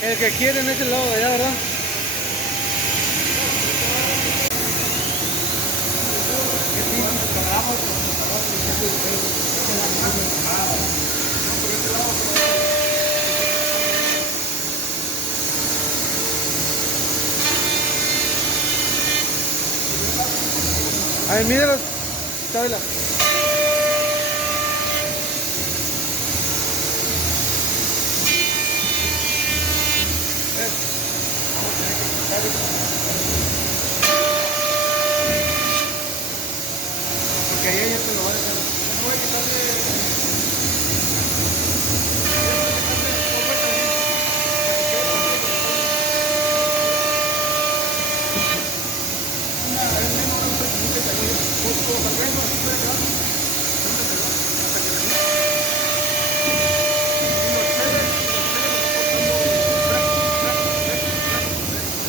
El que quiere en ese lado de allá, ¿verdad? A ver, mídelos, Chabela. Porque ahí ya te lo va a dejar. No voy a quitarle.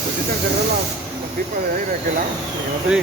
Necesitan cerrar la pipa de aire de aquel lado. Sí.